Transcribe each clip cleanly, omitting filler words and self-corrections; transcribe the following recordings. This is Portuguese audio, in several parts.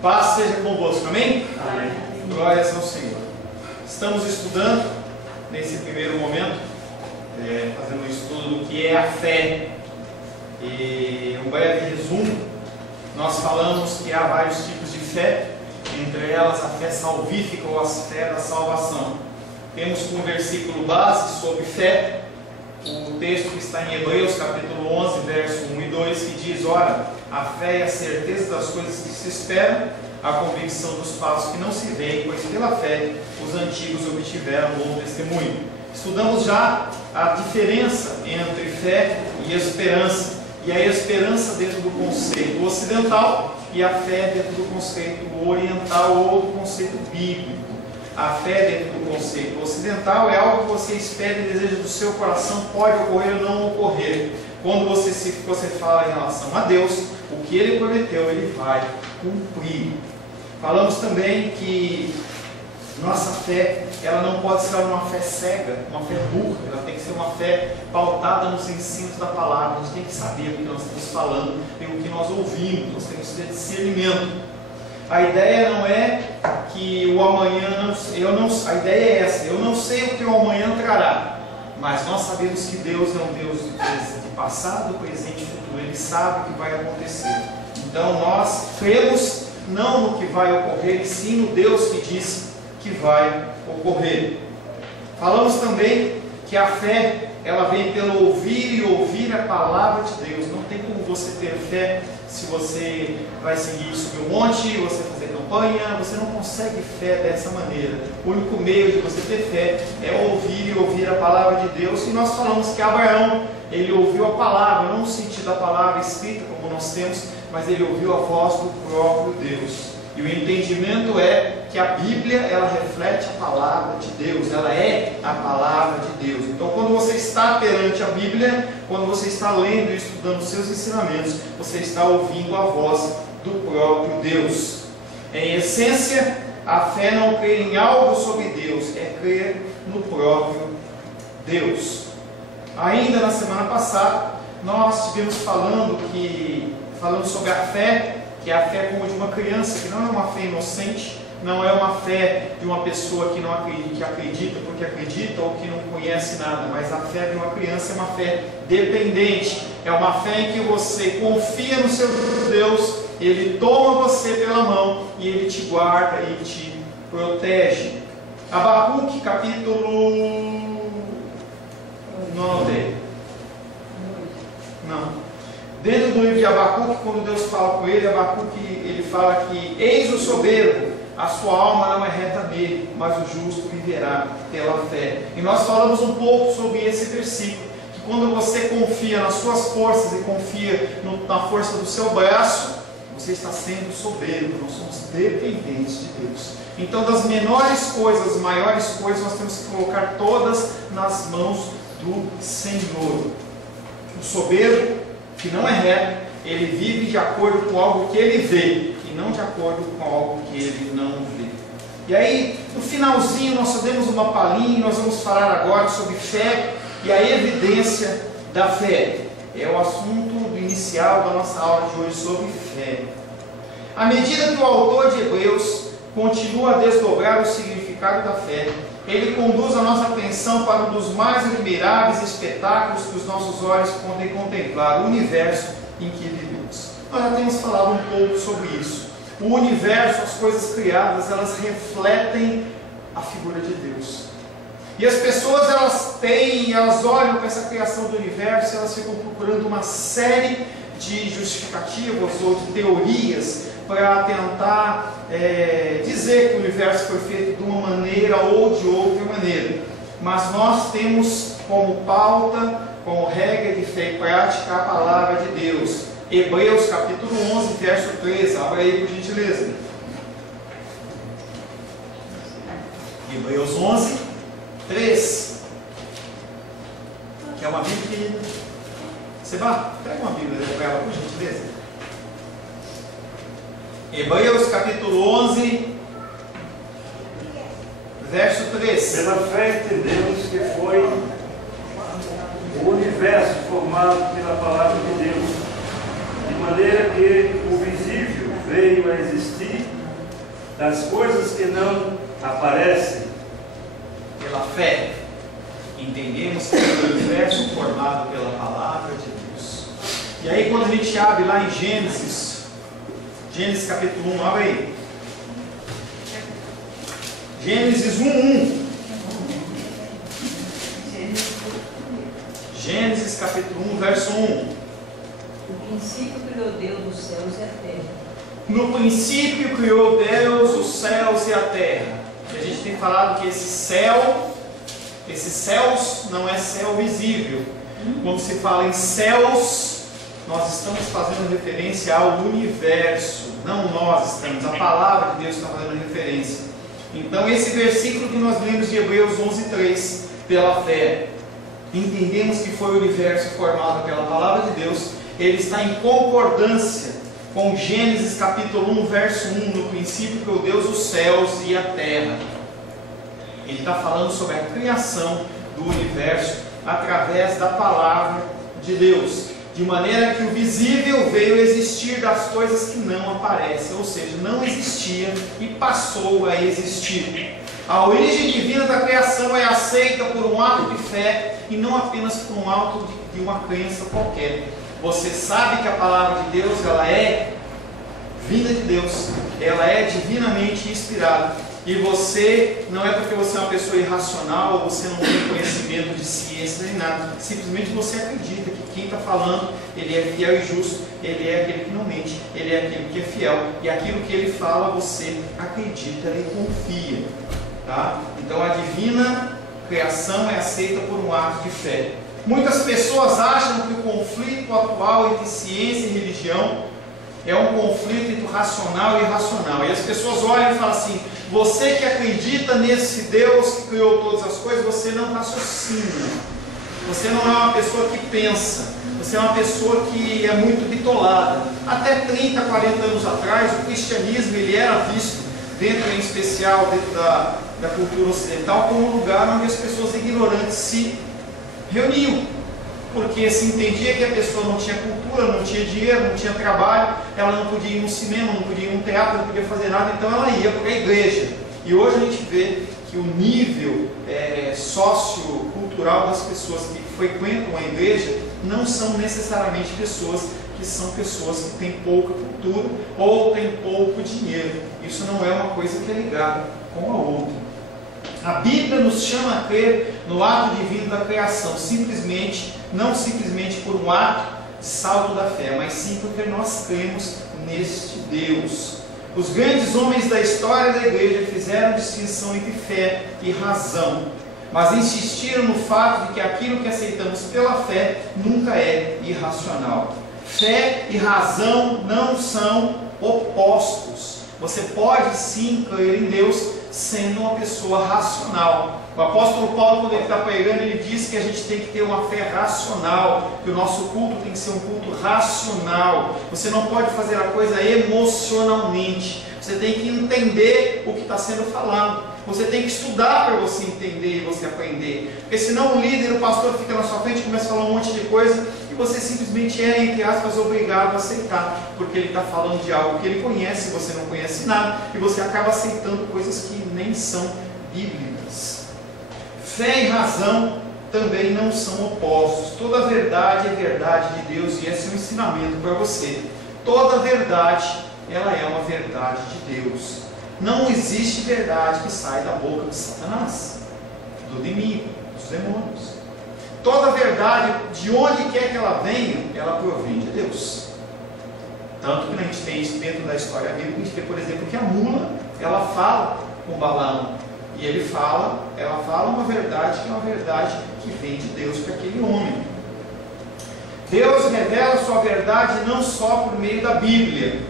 Paz seja convosco, amém? Amém. Glórias ao Senhor. Estamos estudando, nesse primeiro momento, fazendo um estudo do que é a fé. E um breve resumo, nós falamos que há vários tipos de fé, entre elas a fé salvífica ou a fé da salvação. Temos como versículo base sobre fé, o texto que está em Hebreus capítulo 11, verso 1 e 2, que diz: ora, a fé é a certeza das coisas que se esperam, a convicção dos fatos que não se veem, pois pela fé os antigos obtiveram bom testemunho. Estudamos já a diferença entre fé e esperança, e a esperança dentro do conceito ocidental e a fé dentro do conceito oriental ou do conceito bíblico. A fé dentro do conceito ocidental é algo que você espera e deseja do seu coração, pode ocorrer ou não ocorrer. Quando você fala em relação a Deus, o que Ele prometeu, Ele vai cumprir. Falamos também que nossa fé, ela não pode ser uma fé cega, uma fé burra, ela tem que ser uma fé pautada nos ensinos da palavra. A gente tem que saber o que nós estamos falando e o que nós ouvimos, nós temos que ter discernimento. A ideia não é que o amanhã, a ideia é essa: eu não sei o que o amanhã trará, mas nós sabemos que Deus é um Deus de passado, presente e futuro. Ele sabe o que vai acontecer. Então nós cremos não no que vai ocorrer, e sim no Deus que diz que vai ocorrer. Falamos também que a fé, ela vem pelo ouvir e ouvir a palavra de Deus. Não tem como você ter fé se você vai seguir subir um monte, você fazer campanha. Você não consegue fé dessa maneira. O único meio de você ter fé é ouvir e ouvir a palavra de Deus. E nós falamos que Abraão, ele ouviu a palavra, não no sentido da palavra escrita como nós temos, mas ele ouviu a voz do próprio Deus. E o entendimento é que a Bíblia, ela reflete a palavra de Deus, ela é a palavra de Deus. Então, quando você está perante a Bíblia, quando você está lendo e estudando os seus ensinamentos, você está ouvindo a voz do próprio Deus. Em essência, a fé não crê em algo sobre Deus, é crer no próprio Deus. Ainda na semana passada, nós estivemos falando sobre a fé, que é a fé como de uma criança, que não é uma fé inocente, não é uma fé de uma pessoa que não acredita, que acredita porque acredita ou que não conhece nada, mas a fé de uma criança é uma fé dependente, é uma fé em que você confia no seu Deus, Ele toma você pela mão e Ele te guarda e te protege. Abacuque capítulo 9. Não. Dentro do livro de Abacuque, quando Deus fala com ele, Abacuque, ele fala que: eis o soberbo, a sua alma não é reta nele, mas o justo viverá pela fé. E nós falamos um pouco sobre esse versículo, que quando você confia nas suas forças e confia na força do seu braço, você está sendo soberbo. Nós somos dependentes de Deus. Então, das menores coisas, as maiores coisas, nós temos que colocar todas nas mãos do Senhor. O soberbo, que não é reto, ele vive de acordo com algo que ele vê e não de acordo com algo que ele não vê. E aí, no finalzinho, nós só demos uma palhinha e nós vamos falar agora sobre fé e a evidência da fé. É o assunto inicial da nossa aula de hoje sobre fé. À medida que o autor de Hebreus continua a desdobrar o significado da fé, ele conduz a nossa atenção para um dos mais admiráveis espetáculos que os nossos olhos podem contemplar, o universo em que vivemos. Nós já temos falado um pouco sobre isso. O universo, as coisas criadas, elas refletem a figura de Deus. E as pessoas, elas olham para essa criação do universo, elas ficam procurando uma série de justificativas ou de teorias para tentar dizer que o universo foi feito de uma maneira ou de outra maneira. Mas nós temos como pauta, como regra de fé e prática, a palavra de Deus. Hebreus capítulo 11, verso 13. Abra aí, por gentileza. Hebreus 11, 3. Que é uma Bíblia. Seba, pega uma Bíblia para ela, por gentileza. Hebreus capítulo 11, verso 3. Pela fé entendemos que foi o universo formado pela palavra de Deus, de maneira que o visível veio a existir das coisas que não aparecem. Pela fé, entendemos que o universo formado pela palavra de Deus. E aí quando a gente abre lá em Gênesis capítulo 1, abre aí. Gênesis 1:1. Gênesis capítulo 1, verso 1. No princípio criou Deus os céus e a terra. No princípio criou Deus os céus e a terra. E a gente tem falado que esses céus não é céu visível. Quando se fala em céus, nós estamos fazendo referência ao universo. Não nós estamos, a palavra de Deus está fazendo referência. Então esse versículo que nós lemos de Hebreus 11:3, pela fé, entendemos que foi o universo formado pela palavra de Deus. Ele está em concordância com Gênesis capítulo 1, verso 1, no princípio criou Deus os céus e a terra. Ele está falando sobre a criação do universo através da palavra de Deus, de maneira que o visível veio a existir das coisas que não aparecem, ou seja, não existia e passou a existir. A origem divina da criação é aceita por um ato de fé e não apenas por um ato de uma crença qualquer. Você sabe que a palavra de Deus, ela é vinda de Deus, ela é divinamente inspirada. E você, não é porque você é uma pessoa irracional, ou você não tem conhecimento de ciência nem nada, simplesmente você acredita que quem está falando, ele é fiel e justo, ele é aquele que não mente, ele é aquele que é fiel, e aquilo que ele fala, você acredita e confia. Tá? Então a divina criação é aceita por um ato de fé. Muitas pessoas acham que o conflito atual entre ciência e religião é um conflito entre racional e irracional. E as pessoas olham e falam assim: você que acredita nesse Deus que criou todas as coisas, você não raciocina. Você não é uma pessoa que pensa. Você é uma pessoa que é muito bitolada. Até 30, 40 anos atrás, o cristianismo ele era visto, dentro em especial, dentro da cultura ocidental, como um lugar onde as pessoas ignorantes se reuniam. Porque se entendia que a pessoa não tinha cultura, não tinha dinheiro, não tinha trabalho, ela não podia ir no cinema, não podia ir no teatro, não podia fazer nada, então ela ia para a igreja. E hoje a gente vê que o nível sociocultural das pessoas que frequentam a igreja não são necessariamente pessoas que têm pouca cultura ou têm pouco dinheiro. Isso não é uma coisa que é ligada com a outra. A Bíblia nos chama a crer no ato divino da criação, não simplesmente por um ato de salto da fé, mas sim porque nós cremos neste Deus. Os grandes homens da história da igreja fizeram distinção entre fé e razão, mas insistiram no fato de que aquilo que aceitamos pela fé nunca é irracional. Fé e razão não são opostos. Você pode sim crer em Deus sendo uma pessoa racional. O apóstolo Paulo, quando ele está pregando, ele diz que a gente tem que ter uma fé racional, que o nosso culto tem que ser um culto racional. Você não pode fazer a coisa emocionalmente. Você tem que entender o que está sendo falado. Você tem que estudar para você entender e você aprender. Porque senão o líder, o pastor fica na sua frente e começa a falar um monte de coisa e você simplesmente é, entre aspas, obrigado a aceitar. Porque ele está falando de algo que ele conhece, você não conhece nada, e você acaba aceitando coisas que nem são bíblicas. Fé e razão também não são opostos. Toda verdade é verdade de Deus e esse é um ensinamento para você. Toda verdade, ela é uma verdade de Deus. Não existe verdade que sai da boca de Satanás, do inimigo, dos demônios. Toda verdade, de onde quer que ela venha, ela provém de Deus. Tanto que a gente tem isso dentro da história bíblica, a gente vê, por exemplo, que a mula, ela fala com Balaão. E ela fala uma verdade que é uma verdade que vem de Deus para aquele homem. Deus revela a sua verdade não só por meio da Bíblia.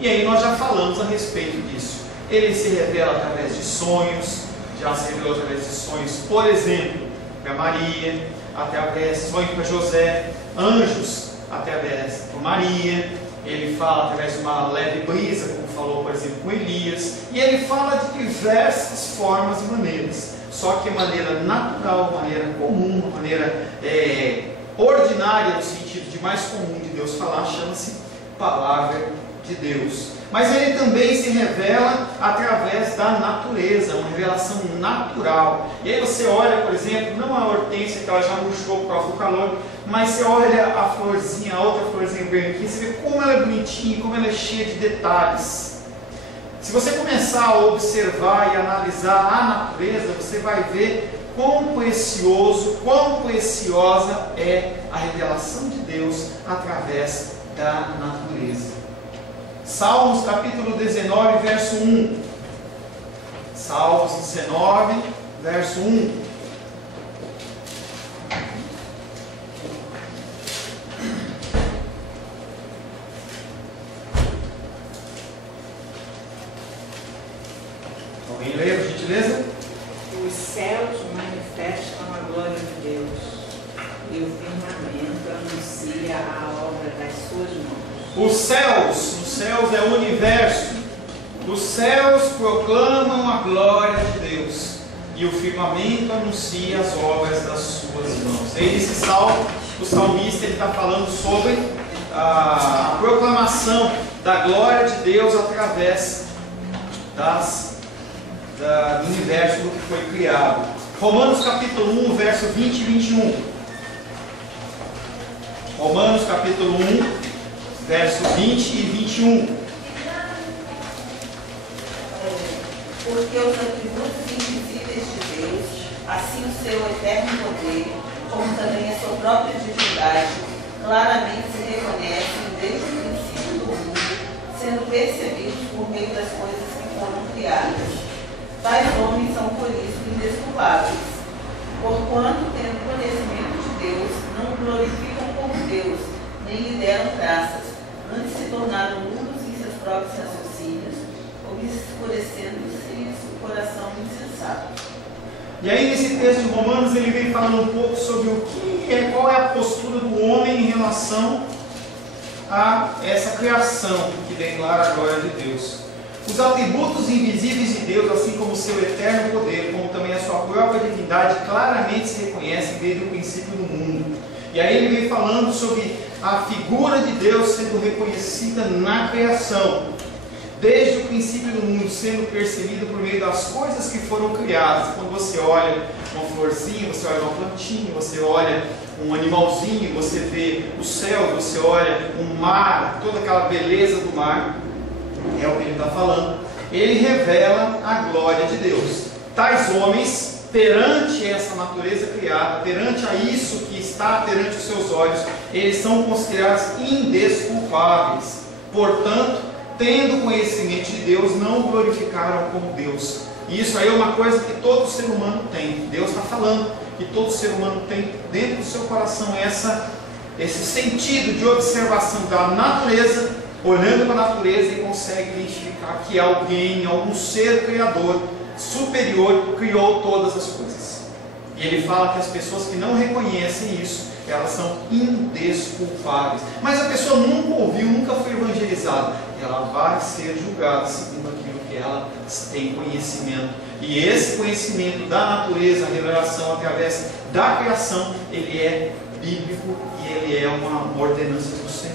E aí nós já falamos a respeito disso. Ele se revela através de sonhos, já se revelou através de sonhos, por exemplo, para Maria, através de sonhos para José, anjos através de Maria, ele fala através de uma leve brisa, como falou, por exemplo, com Elias, e ele fala de diversas formas e maneiras, só que a maneira natural, maneira comum, maneira ordinária, no sentido de mais comum de Deus falar, chama-se Palavra de Deus. mas ele também se revela através da natureza, uma revelação natural. E aí você olha, por exemplo, não a hortênsia que ela já murchou por causa do calor, mas você olha a florzinha, a outra florzinha branquinha, você vê como ela é bonitinha, como ela é cheia de detalhes. Se você começar a observar e analisar a natureza, você vai ver quão precioso, quão preciosa é a revelação de Deus através da natureza. Salmos capítulo 19, verso 1. Salmos 19, verso 1. Alguém lê, por gentileza? Os céus manifestam a glória de Deus, e o firmamento anuncia a obra das suas mãos. Os céus é o universo. Os céus proclamam a glória de Deus, e o firmamento anuncia as obras das suas mãos. E nesse salmo, o salmista está falando sobre a proclamação da glória de Deus através do universo do que foi criado. Romanos capítulo 1, verso 20 e 21. Romanos capítulo 1, verso 20 e 21. Porque os atributos invisíveis de Deus, assim o seu eterno poder, como também a sua própria divindade, claramente se reconhecem desde o princípio do mundo, sendo percebidos por meio das coisas que foram criadas. Tais homens são por isso indesculpáveis, porquanto, tendo conhecimento de Deus, não o glorificam como Deus, nem lhe deram graças, antes se tornaram nulos em seus próprios raciocínios, obscurecendo-se o coração insensato. E aí nesse texto de Romanos ele vem falando um pouco sobre qual é a postura do homem em relação a essa criação que declara a glória de Deus. Os atributos invisíveis de Deus, assim como o seu eterno poder, como também a sua própria divindade, claramente se reconhecem desde o princípio do mundo. E aí ele vem falando sobre a figura de Deus sendo reconhecida na criação, desde o princípio do mundo, sendo percebida por meio das coisas que foram criadas. Quando você olha uma florzinha, você olha uma plantinha, você olha um animalzinho, você vê o céu, você olha o mar, toda aquela beleza do mar. É o que ele está falando. Ele revela a glória de Deus. Tais homens, perante essa natureza criada, perante a isso que está perante os seus olhos, eles são considerados indesculpáveis. Portanto, tendo conhecimento de Deus, não o glorificaram como Deus. E isso aí é uma coisa que todo ser humano tem. Deus está falando que todo ser humano tem dentro do seu coração esse sentido de observação da natureza, olhando para a natureza e consegue identificar que alguém, algum ser criador superior criou todas as coisas. E ele fala que as pessoas que não reconhecem isso, elas são indesculpáveis. Mas a pessoa nunca ouviu, nunca foi evangelizada, ela vai ser julgada segundo aquilo que ela tem conhecimento. E esse conhecimento da natureza, a revelação através da criação, ele é bíblico e ele é uma ordenança do Senhor.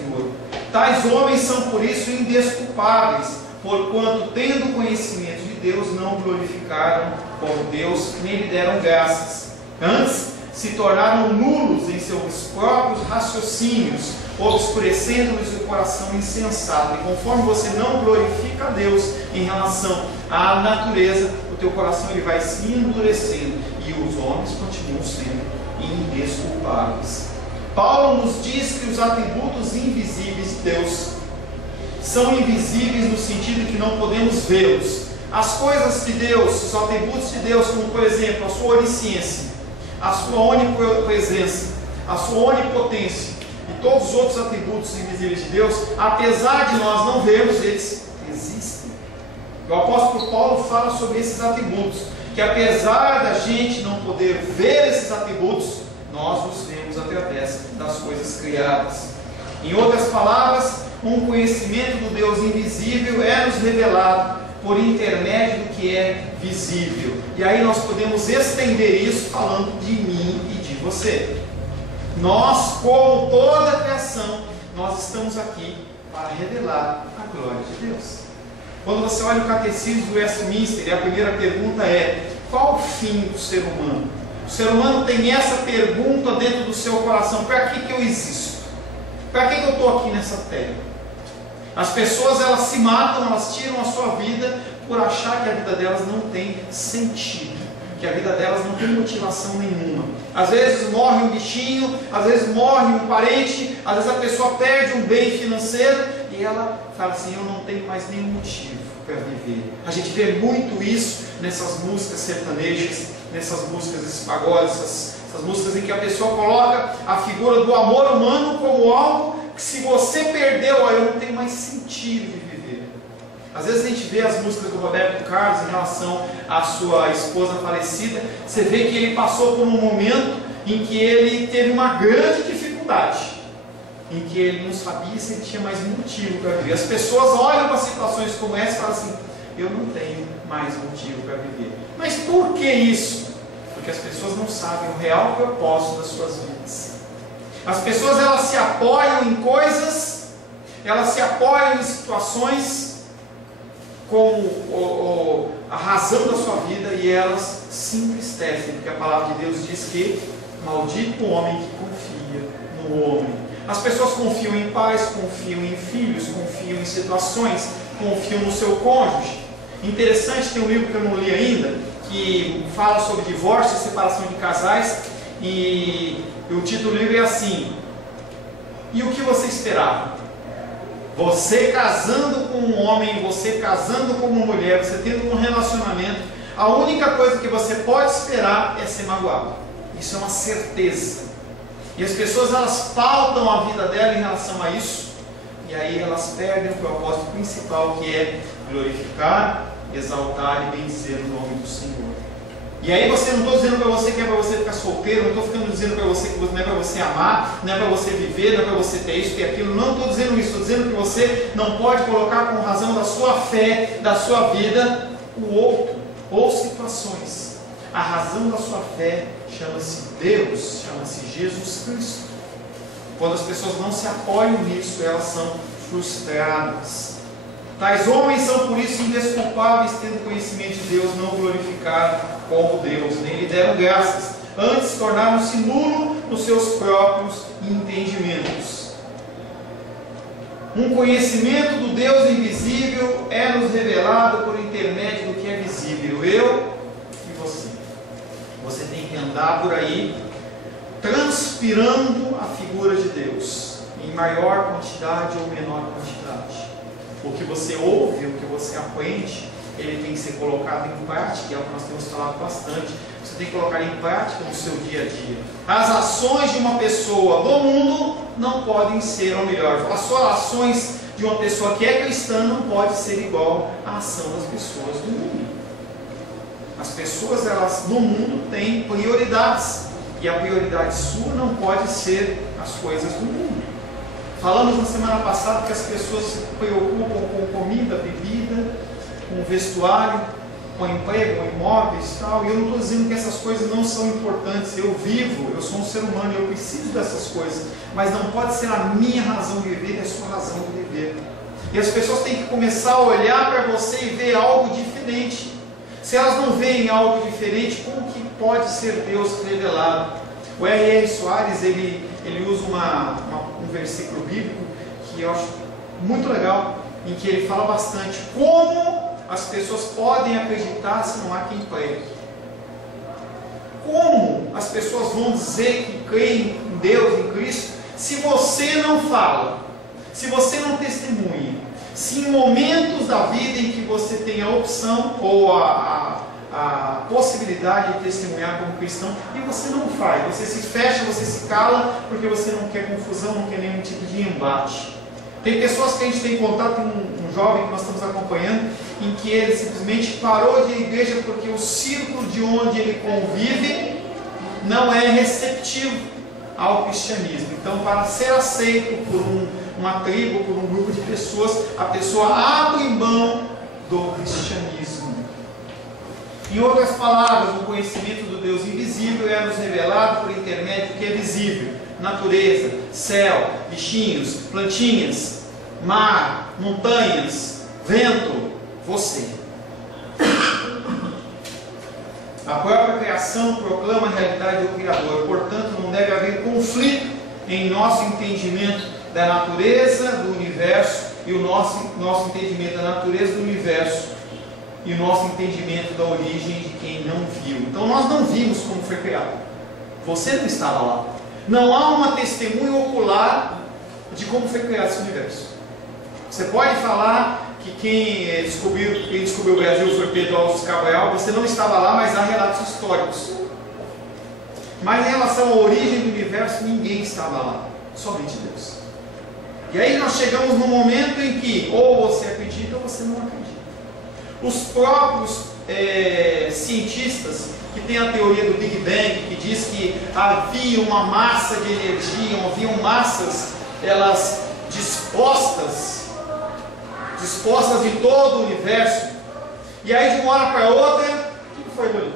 Tais homens são por isso indesculpáveis, porquanto, tendo conhecimento de Deus, não o glorificaram como Deus, nem lhe deram graças. Antes, se tornaram nulos em seus próprios raciocínios, obscurecendo-lhes o coração insensato. E conforme você não glorifica a Deus em relação à natureza, o teu coração ele vai se endurecendo e os homens continuam sendo indesculpáveis. Paulo nos diz que os atributos invisíveis de Deus são invisíveis no sentido que não podemos vê-los. As coisas de Deus, os atributos de Deus, como por exemplo a sua onisciência, a sua onipresença, a sua onipotência e todos os outros atributos invisíveis de Deus, apesar de nós não vermos, eles existem. O apóstolo Paulo fala sobre esses atributos, que apesar da gente não poder ver esses atributos, nós os vemos através das coisas criadas. Em outras palavras, um conhecimento do Deus invisível é nos revelado por intermédio do que é visível. E aí nós podemos estender isso falando de mim e de você. Nós, como toda a criação, nós estamos aqui para revelar a glória de Deus. Quando você olha o Catecismo do Westminster, e a primeira pergunta é: qual o fim do ser humano? O ser humano tem essa pergunta dentro do seu coração: para que eu existo? Para que eu estou aqui nessa terra? As pessoas, elas se matam, elas tiram a sua vida por achar que a vida delas não tem sentido, que a vida delas não tem motivação nenhuma. Às vezes morre um bichinho, às vezes morre um parente, às vezes a pessoa perde um bem financeiro e ela fala assim: eu não tenho mais nenhum motivo para viver. A gente vê muito isso nessas músicas sertanejas, nessas músicas, esses pagodes, essas músicas em que a pessoa coloca a figura do amor humano como algo que, se você perdeu, eu não tenho mais sentido de viver. Às vezes a gente vê as músicas do Roberto Carlos em relação à sua esposa falecida, você vê que ele passou por um momento em que ele teve uma grande dificuldade, em que ele não sabia se ele tinha mais motivo para viver. As pessoas olham para situações como essa e falam assim: eu não tenho mais motivo para viver. Mas por que isso? Porque as pessoas não sabem o real propósito das suas vidas. As pessoas, elas se apoiam em coisas, elas se apoiam em situações como a razão da sua vida, e elas se entristecem, porque a palavra de Deus diz que maldito o homem que confia no homem. As pessoas confiam em pais, confiam em filhos, confiam em situações, confiam no seu cônjuge. Interessante, tem um livro que eu não li ainda, que fala sobre divórcio e separação de casais, e o título do livro é assim: e o que você esperava? Você casando com um homem, você casando com uma mulher, você tendo um relacionamento, a única coisa que você pode esperar é ser magoado. Isso é uma certeza. E as pessoas, elas pautam a vida dela em relação a isso, e aí elas perdem o propósito principal, que é glorificar, exaltar e bendizer o nome do Senhor. E aí você, não estou dizendo para você que é para você ficar solteiro, não estou dizendo para você que não é para você amar, não é para você viver, não é para você ter isso, ter aquilo, não estou dizendo isso, estou dizendo que você não pode colocar com razão da sua fé, da sua vida, o outro, ou situações. A razão da sua fé chama-se Deus, chama-se Jesus Cristo. Quando as pessoas não se apoiam nisso, elas são frustradas. Tais homens são por isso indesculpáveis, tendo conhecimento de Deus, não glorificaram como Deus, nem lhe deram graças, antes tornaram-se nulos nos seus próprios entendimentos. Um conhecimento do Deus invisível é nos revelado por intermédio do que é visível, eu e você. Você tem que andar por aí transpirando a figura de Deus, em maior quantidade ou menor quantidade. O que você ouve, o que você aprende, ele tem que ser colocado em prática, que é o que nós temos falado bastante. Você tem que colocar em prática no seu dia a dia. As ações de uma pessoa do mundo não podem ser, ou melhor, as ações de uma pessoa que é cristã não pode ser igual à ação das pessoas do mundo. As pessoas, elas no mundo têm prioridades, e a prioridade sua não pode ser as coisas do mundo. Falamos na semana passada que as pessoas se preocupam com comida, bebida, com vestuário, com emprego, com imóveis e tal. E eu não estou dizendo que essas coisas não são importantes. Eu vivo, eu sou um ser humano, eu preciso dessas coisas. Mas não pode ser a minha razão de viver e a sua razão de viver. E as pessoas têm que começar a olhar para você e ver algo diferente. Se elas não veem algo diferente, como que pode ser Deus revelado? O R.R. Soares, ele usa um versículo bíblico que eu acho muito legal, em que ele fala bastante como as pessoas podem acreditar se não há quem pregue. Como as pessoas vão dizer que creem em Deus, em Cristo, se você não fala, se você não testemunha, se em momentos da vida em que você tem a opção ou a possibilidade de testemunhar como cristão, e você não faz, você se fecha, você se cala, porque você não quer confusão, não quer nenhum tipo de embate. Tem pessoas que a gente tem contato, tem um jovem que nós estamos acompanhando, em que ele simplesmente parou de ir à igreja porque o círculo de onde ele convive não é receptivo ao cristianismo. Então, para ser aceito por uma tribo, por um grupo de pessoas, a pessoa abre mão do cristianismo. Em outras palavras, o conhecimento do Deus invisível é nos revelado por intermédio do que é visível: natureza, céu, bichinhos, plantinhas, mar, montanhas, vento, você. A própria criação proclama a realidade do Criador, portanto não deve haver conflito em nosso entendimento da natureza do universo e o nosso entendimento da natureza do universo e o nosso entendimento da origem de quem não viu. Então nós não vimos como foi criado. Você não estava lá. Não há uma testemunha ocular de como foi criado esse universo. Você pode falar que quem descobriu o Brasil foi Pedro Álvares Cabral, você não estava lá, mas há relatos históricos. Mas em relação à origem do universo, ninguém estava lá, somente Deus. E aí nós chegamos no momento em que ou você acredita ou você não acredita. Os próprios cientistas que têm a teoria do Big Bang, que diz que havia uma massa de energia, haviam massas, elas dispostas em todo o universo, e aí de uma hora para outra, o que foi, Lula?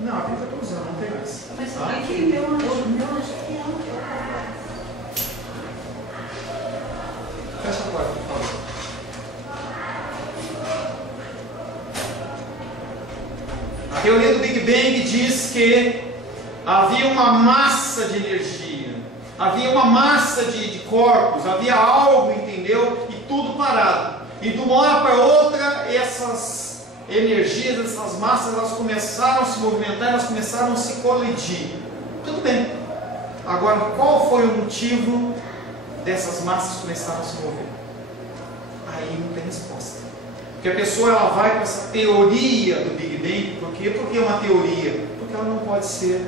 Não, a Bíblia está usando, não tem mais. Mas aqui meu anjo que é um. Fecha a porta, por favor. A teoria do Big Bang diz que havia uma massa de energia, havia uma massa de corpos, havia algo, entendeu? E tudo parado. E de uma hora para outra, essas energias, essas massas, elas começaram a se movimentar, elas começaram a se colidir. Tudo bem. Agora, qual foi o motivo dessas massas começarem a se mover? Aí não tem resposta. Porque a pessoa ela vai com essa teoria do Big Bang. Por quê? Porque é uma teoria. Porque ela não pode ser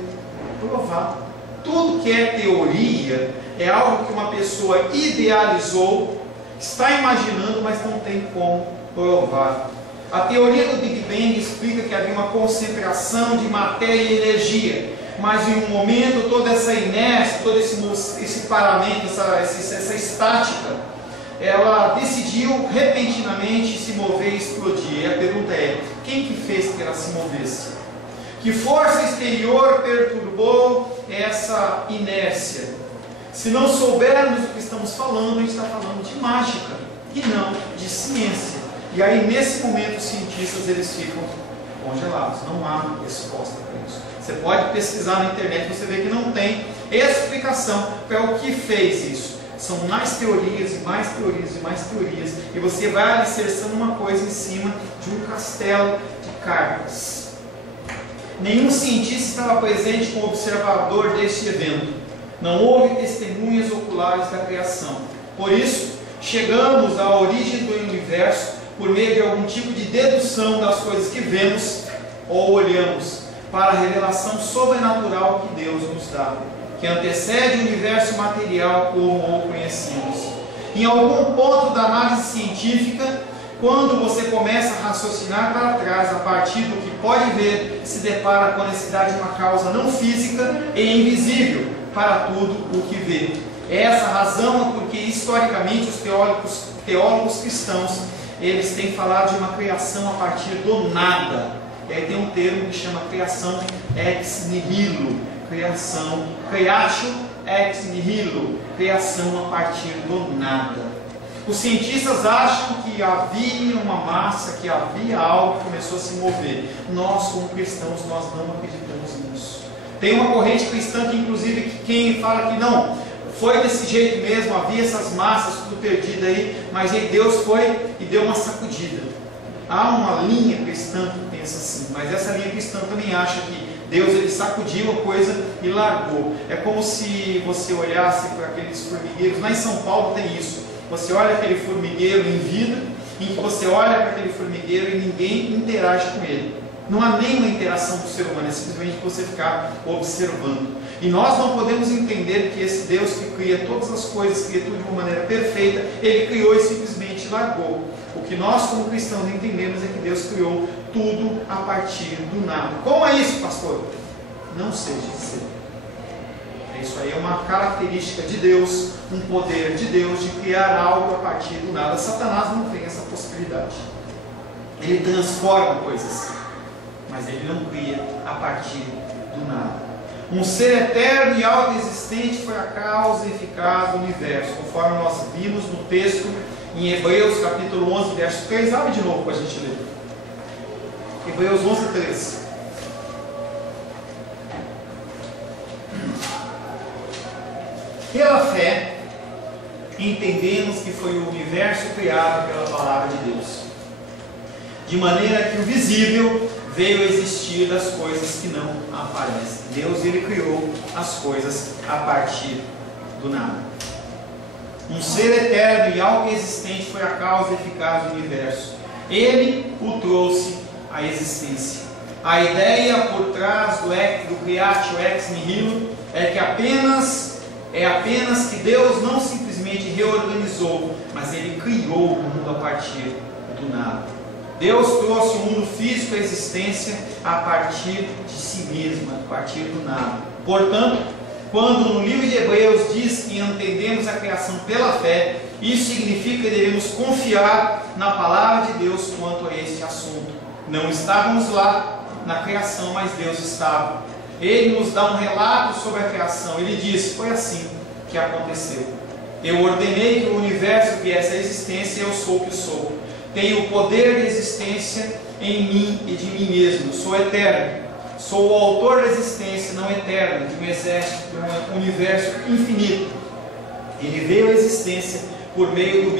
provada. Tudo que é teoria é algo que uma pessoa idealizou, está imaginando, mas não tem como provar. A teoria do Big Bang explica que havia uma concentração de matéria e energia, mas em um momento toda essa inércia, todo esse paramento, essa estática, ela decidiu repentinamente se mover e explodir. E a pergunta é: quem que fez que ela se movesse? Que força exterior perturbou essa inércia? Se não soubermos do que estamos falando, a gente está falando de mágica e não de ciência. E aí nesse momento os cientistas eles ficam congelados, não há resposta para isso. Você pode pesquisar na internet, você vê que não tem explicação para o que fez isso. São mais teorias e mais teorias e mais teorias, e você vai alicerçando uma coisa em cima de um castelo de cartas. Nenhum cientista estava presente como observador deste evento. Não houve testemunhas oculares da criação. Por isso, chegamos à origem do universo por meio de algum tipo de dedução das coisas que vemos ou olhamos, para a revelação sobrenatural que Deus nos dá, que antecede o universo material como o conhecemos. Em algum ponto da análise científica, quando você começa a raciocinar para trás a partir do que pode ver, se depara com a necessidade de uma causa não física e invisível para tudo o que vê. Essa razão é porque historicamente os teólogos cristãos eles têm falado de uma criação a partir do nada. E aí tem um termo que chama criação ex nihilo, creatio ex nihilo, criação a partir do nada. Os cientistas acham que havia uma massa, que havia algo que começou a se mover. Nós, como cristãos, nós não acreditamos nisso. Tem uma corrente cristã que, inclusive, quem fala que não, foi desse jeito mesmo, havia essas massas tudo perdido aí, mas aí Deus foi e deu uma sacudida. Há uma linha cristã que pensa assim, mas essa linha cristã também acha que Deus ele sacudiu a coisa e largou. É como se você olhasse para aqueles formigueiros, lá em São Paulo tem isso. Você olha aquele formigueiro em vida, em que você olha para aquele formigueiro e ninguém interage com ele. Não há nenhuma interação do ser humano, é simplesmente você ficar observando. E nós não podemos entender que esse Deus que cria todas as coisas, cria tudo de uma maneira perfeita, Ele criou e simplesmente largou. O que nós como cristãos entendemos é que Deus criou tudo a partir do nada. Como é isso, pastor? Não sei dizer. Isso aí é uma característica de Deus, um poder de Deus de criar algo a partir do nada. Satanás não tem essa possibilidade. Ele transforma coisas, mas ele não cria a partir do nada. Um ser eterno e autoexistente foi a causa eficaz do universo, conforme nós vimos no texto em Hebreus capítulo 11, verso 3. Abre de novo para a gente ler. Hebreus 11, 13. Pela fé, entendemos que foi o universo criado pela palavra de Deus, de maneira que o visível veio a existir das coisas que não aparecem. Deus, ele criou as coisas a partir do nada. Um ser eterno e algo existente foi a causa eficaz do universo. Ele o trouxe à existência. A ideia por trás do creatio ex nihilo é que apenas que Deus não simplesmente reorganizou, mas ele criou o mundo a partir do nada. Deus trouxe o mundo físico à existência a partir de si mesmo, a partir do nada. Portanto, quando no livro de Hebreus diz que entendemos a criação pela fé, isso significa que devemos confiar na palavra de Deus quanto a este assunto. Não estávamos lá na criação, mas Deus estava. Ele nos dá um relato sobre a criação. Ele diz: foi assim que aconteceu. Eu ordenei que o universo viesse à existência e eu sou o que sou. Tenho o poder de existência em mim e de mim mesmo. Sou eterno. Sou o autor da existência não eterna, de um exército, de um universo infinito. Ele veio à existência por meio do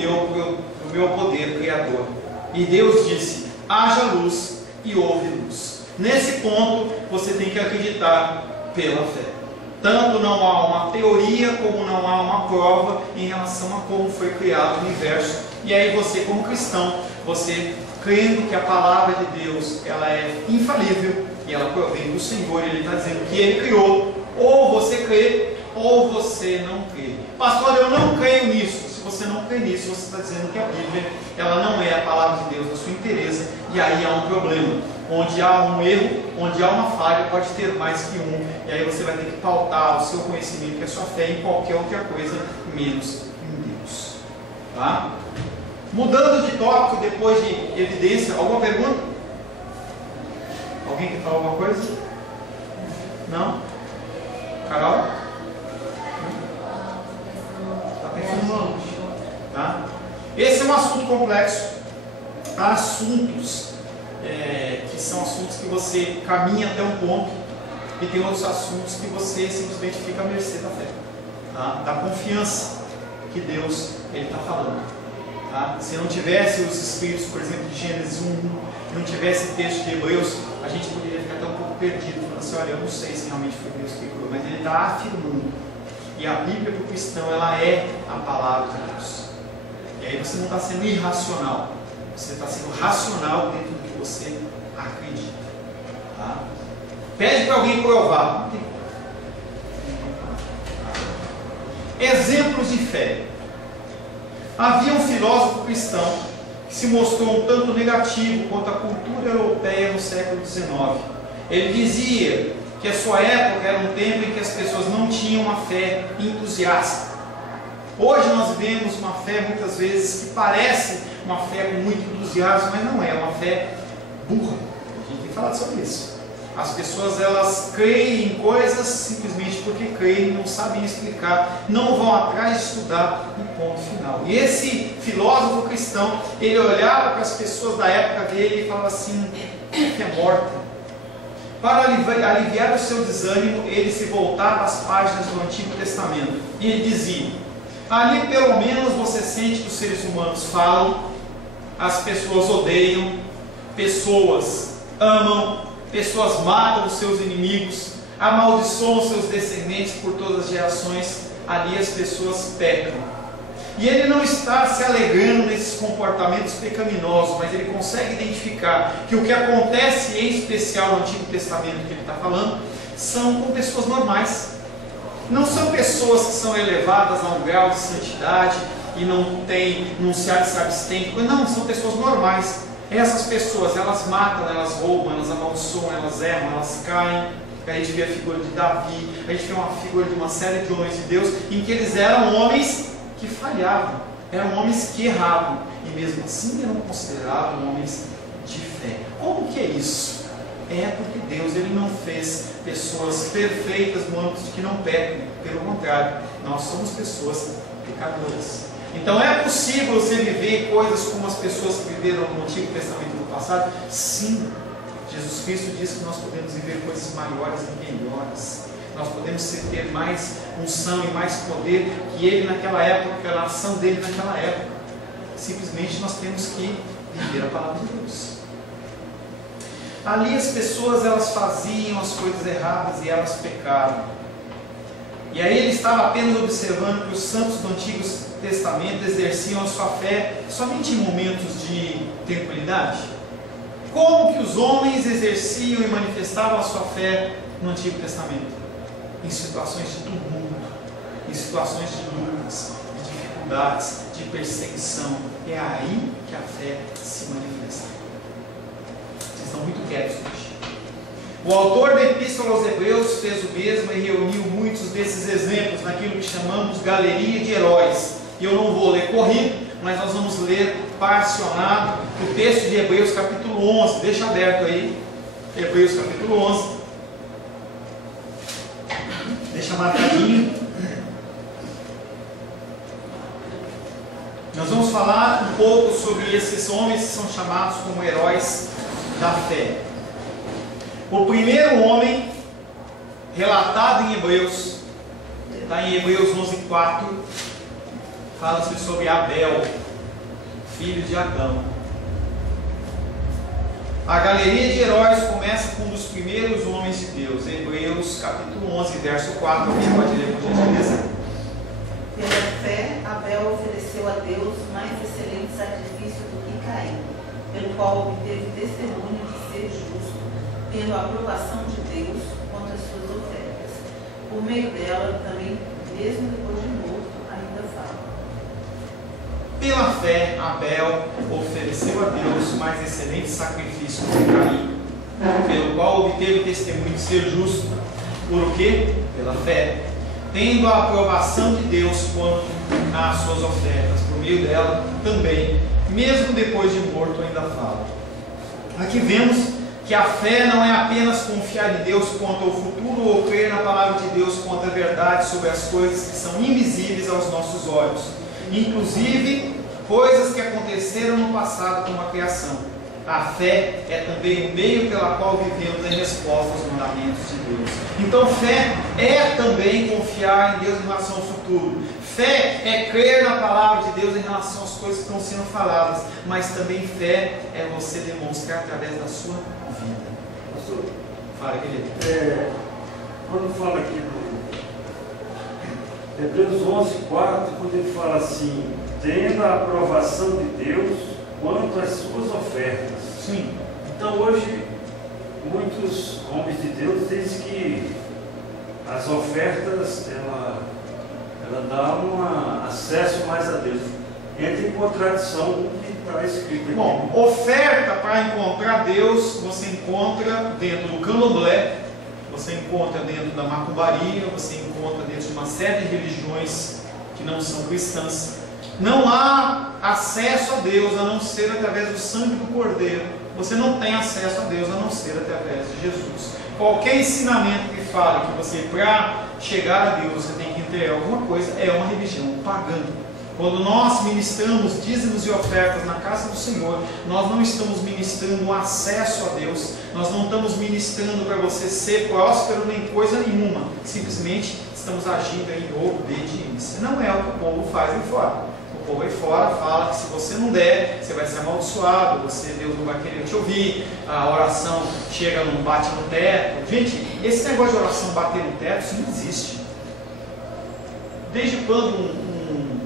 meu poder criador. E Deus disse: haja luz, e houve luz. Nesse ponto, você tem que acreditar pela fé. Tanto não há uma teoria, como não há uma prova em relação a como foi criado o universo. E aí você, como cristão, você crendo que a palavra de Deus ela é infalível e ela provém do Senhor, Ele está dizendo que Ele criou, ou você crê, ou você não crê. Pastor, eu não creio nisso. Se você não crê nisso, você está dizendo que a Bíblia ela não é a palavra de Deus na sua inteireza, e aí há um problema. Onde há um erro, onde há uma falha, pode ter mais que um, e aí você vai ter que pautar o seu conhecimento e a sua fé em qualquer outra coisa, menos em Deus. Tá? Mudando de tópico, depois de evidência, alguma pergunta? Alguém quer falar alguma coisa? Não? Carol? Está pensando? Tá? Esse é um assunto complexo. Há assuntos que são assuntos que você caminha até um ponto, e tem outros assuntos que você simplesmente fica à mercê da fé, tá? Da confiança que Deus está falando. Tá? Se não tivesse os escritos, por exemplo, de Gênesis 1, e não tivesse texto de Hebreus, a gente poderia ficar até um pouco perdido, falando assim: olha, eu não sei se realmente foi Deus que criou, mas ele está afirmando. E a Bíblia para o cristão, ela é a palavra de Deus. E aí você não está sendo irracional, você está sendo racional dentro do que você acredita. Tá? Pede para alguém provar. Exemplos de fé. Havia um filósofo cristão que se mostrou um tanto negativo quanto à cultura europeia no século XIX. Ele dizia que a sua época era um tempo em que as pessoas não tinham uma fé entusiasta. Hoje nós vemos uma fé muitas vezes que parece uma fé com muito entusiasmo, mas não é, uma fé burra. A gente tem falado sobre isso. As pessoas elas creem em coisas simplesmente porque creem, não sabem explicar, não vão atrás de estudar e ponto final. E esse filósofo cristão, ele olhava para as pessoas da época dele e falava assim: fé morta. Para aliviar o seu desânimo, ele se voltava às páginas do Antigo Testamento e ele dizia: ali pelo menos você sente que os seres humanos falam, as pessoas odeiam, pessoas amam, pessoas matam os seus inimigos, amaldiçoam os seus descendentes por todas as gerações. Ali as pessoas pecam. E ele não está se alegrando nesses comportamentos pecaminosos, mas ele consegue identificar que o que acontece em especial no Antigo Testamento que ele está falando são com pessoas normais. Não são pessoas que são elevadas a um grau de santidade e não se abstêm, não, são pessoas normais. Essas pessoas, elas matam, elas roubam, elas amaldiçoam, elas erram, elas caem. A gente vê a figura de Davi, a gente vê uma figura de uma série de homens de Deus, em que eles eram homens que falhavam, eram homens que erravam, e mesmo assim eram considerados homens de fé. Como que é isso? É porque Deus ele não fez pessoas perfeitas no âmbito de que não pecam, pelo contrário, nós somos pessoas pecadoras. Então é possível você viver coisas como as pessoas que viveram no Antigo Testamento do passado? Sim. Jesus Cristo disse que nós podemos viver coisas maiores e melhores. Nós podemos ter mais unção e mais poder que Ele naquela época, pela ação dele naquela época. Simplesmente nós temos que viver a palavra de Deus. Ali as pessoas, elas faziam as coisas erradas e elas pecaram. E aí ele estava apenas observando que os santos do Antigo Testamento exerciam a sua fé somente em momentos de tranquilidade. Como que os homens exerciam e manifestavam a sua fé no Antigo Testamento? Em situações de tumulto, em situações de lutas, de dificuldades, de perseguição. É aí que a fé se manifesta. Vocês estão muito quietos hoje. O autor da Epístola aos Hebreus fez o mesmo e reuniu muitos desses exemplos naquilo que chamamos galeria de heróis. E eu não vou ler corrido, mas nós vamos ler parcionado o texto de Hebreus capítulo 11. Deixa aberto aí, Hebreus capítulo 11. Deixa marcadinho. Nós vamos falar um pouco sobre esses homens que são chamados como heróis da fé. O primeiro homem relatado em Hebreus, está em Hebreus 11:4, fala-se sobre Abel, filho de Adão. A galeria de heróis começa com um dos primeiros homens de Deus, Hebreus capítulo 11, verso 4. Alguém pode ler, por gentileza? Pela fé, Abel ofereceu a Deus mais excelente sacrifício do que Caim, pelo qual obteve testemunho de ser justo, tendo a aprovação de Deus quanto às suas ofertas. Por meio dela, também, mesmo depois de morto, ainda fala. Pela fé, Abel ofereceu a Deus mais excelente sacrifício do que Caim, pelo qual obteve testemunho de ser justo. Por o quê? Pela fé. Tendo a aprovação de Deus quanto às suas ofertas. Por meio dela, também, mesmo depois de morto, ainda fala. Aqui vemos que a fé não é apenas confiar em Deus quanto ao futuro ou crer na palavra de Deus quanto à verdade sobre as coisas que são invisíveis aos nossos olhos, inclusive coisas que aconteceram no passado como a criação. A fé é também o meio pela qual vivemos em resposta aos mandamentos de Deus. Então fé é também confiar em Deus em relação ao futuro. Fé é crer na palavra de Deus em relação às coisas que estão sendo faladas. Mas também fé é você demonstrar através da sua vida. Pastor, Fala, querido. Quando fala aqui no Hebreus 11:4, quando ele fala assim, tendo a aprovação de Deus quanto às suas ofertas. Sim. Então hoje, muitos homens de Deus dizem que as ofertas, ela dá um acesso mais a Deus. Entra em contradição com o que está escrito aqui. Bom, oferta para encontrar Deus, você encontra dentro do candomblé, você encontra dentro da macumbaria, você encontra dentro de uma série de religiões que não são cristãs. Não há acesso a Deus a não ser através do sangue do Cordeiro. Você não tem acesso a Deus a não ser através de Jesus. Qualquer ensinamento que fale que você, para chegar a Deus, você tem que entregar alguma coisa, é uma religião pagã. Quando nós ministramos dízimos e ofertas na casa do Senhor, nós não estamos ministrando um acesso a Deus, nós não estamos ministrando para você ser próspero nem coisa nenhuma, simplesmente estamos agindo em obediência. Não é o que o povo faz aí fora. O povo aí fora fala que se você não der, você vai ser amaldiçoado, Deus não vai querer te ouvir, a oração chega, não bate no teto. Gente, esse negócio de oração bater no teto, isso não existe. Desde quando um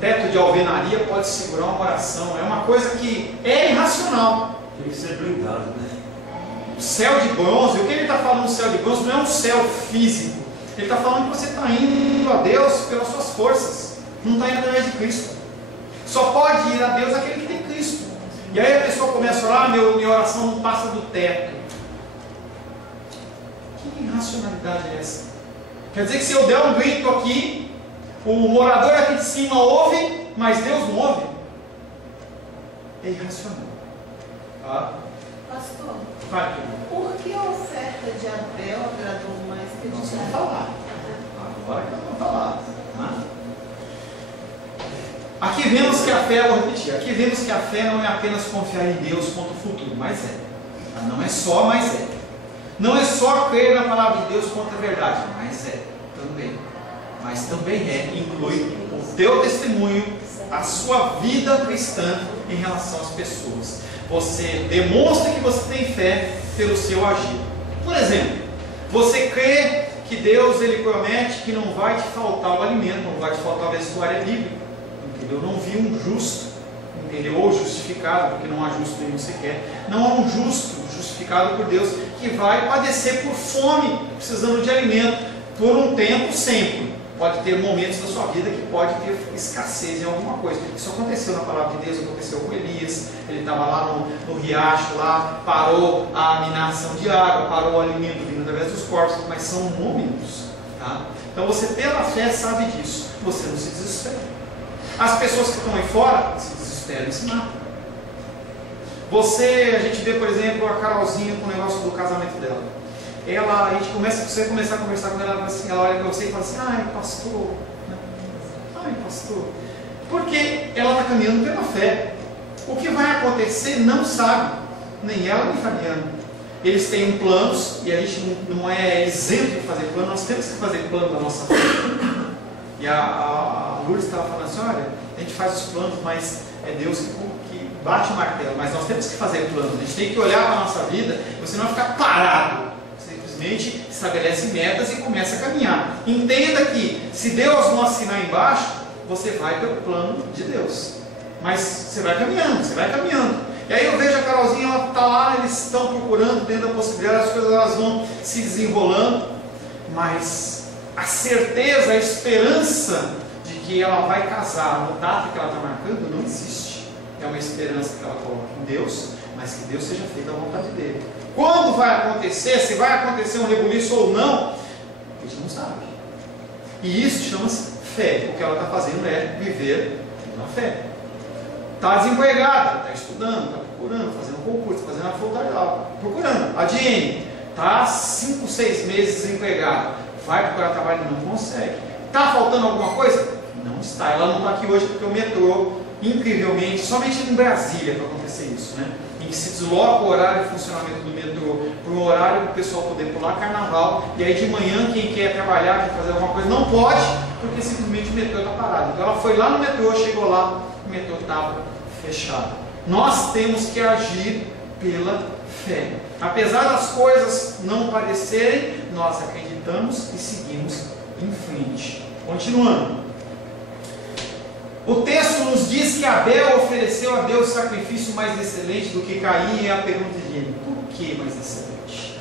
teto de alvenaria pode segurar uma oração? É uma coisa que é irracional. Tem que ser blindado, né? Céu de bronze, o que ele está falando céu de bronze não é um céu físico. Ele está falando que você está indo a Deus pelas suas forças. Não está indo através de Cristo. Só pode ir a Deus aquele que tem Cristo. E aí a pessoa começa a orar, minha oração não passa do teto. Que irracionalidade é essa? Quer dizer que se eu der um grito aqui, o morador aqui de cima ouve, mas Deus não ouve? É irracional. Tá? Pastor, Vai, querido. por que a oferta de Abel agradou mais que a de Nós Caim? vamos falar. Agora que nós vamos falar. Aqui vemos que a fé, vou repetir, aqui vemos que a fé não é apenas confiar em Deus quanto ao futuro, mas é. Não é só, mas é. Não é só crer na palavra de Deus quanto a verdade, mas é também. Mas também inclui o teu testemunho, a sua vida cristã em relação às pessoas. Você demonstra que você tem fé pelo seu agir. Por exemplo, você crê que Deus ele promete que não vai te faltar o alimento, não vai te faltar a vestuário bíblica. Entendeu? Não vi um justo, entendeu? Ou justificado, porque não há justo nenhum sequer. Não há um justo justificado por Deus que vai padecer por fome, precisando de alimento, por um tempo sempre. Pode ter momentos da sua vida que pode ter escassez em alguma coisa. Isso aconteceu na palavra de Deus, aconteceu com Elias. Ele estava lá no riacho, lá, parou a minação de água, parou o alimento vindo através dos corpos, mas são momentos. Tá? Então você pela fé sabe disso, você não se desespera. As pessoas que estão aí fora se desesperam e se matam. A gente vê, por exemplo, a Carolzinha com o negócio do casamento dela. Você começar a conversar com ela, assim, ela olha para você e fala assim, ai pastor, ai pastor, porque ela está caminhando pela fé. O que vai acontecer não sabe, nem ela nem Fabiano. Eles têm planos e a gente não é isento de fazer plano, nós temos que fazer plano da nossa fé. E a Lourdes estava falando assim, olha, a gente faz os planos, mas é Deus que bate o martelo, mas nós temos que fazer planos, a gente tem que olhar para a nossa vida e você não vai ficar parado. Simplesmente estabelece metas e começa a caminhar. Entenda que se Deus não assinar embaixo, você vai pelo plano de Deus. Mas você vai caminhando, você vai caminhando. E aí eu vejo a Carolzinha, ela está lá, eles estão procurando dentro da possibilidade, as coisas elas vão se desenrolando, mas a certeza, a esperança de que ela vai casar no data que ela está marcando não existe. É uma esperança que ela coloca em Deus, mas que Deus seja feito à vontade dele. Quando vai acontecer, se vai acontecer um rebuliço ou não, a gente não sabe. E isso chama-se fé. O que ela está fazendo é viver na fé. Está desempregada, está estudando, está procurando, fazendo concurso, fazendo a faculdade, procurando. A Diene está 5, 6 meses desempregada, vai procurar trabalho e não consegue. Está faltando alguma coisa? Não está. Ela não está aqui hoje porque o metrô, incrivelmente, somente em Brasília para acontecer isso, né? Em que se desloca o horário de funcionamento do metrô para um horário para o pessoal poder pular carnaval, e aí de manhã quem quer trabalhar, quer fazer alguma coisa, não pode, porque simplesmente o metrô está parado. Então ela foi lá no metrô, chegou lá, o metrô estava fechado. Nós temos que agir pela fé. Apesar das coisas não parecerem, nós acreditamos e seguimos em frente. Continuando. O texto nos diz que Abel ofereceu a Deus sacrifício mais excelente do que Caim, e a pergunta de Gênesis: por que mais excelente?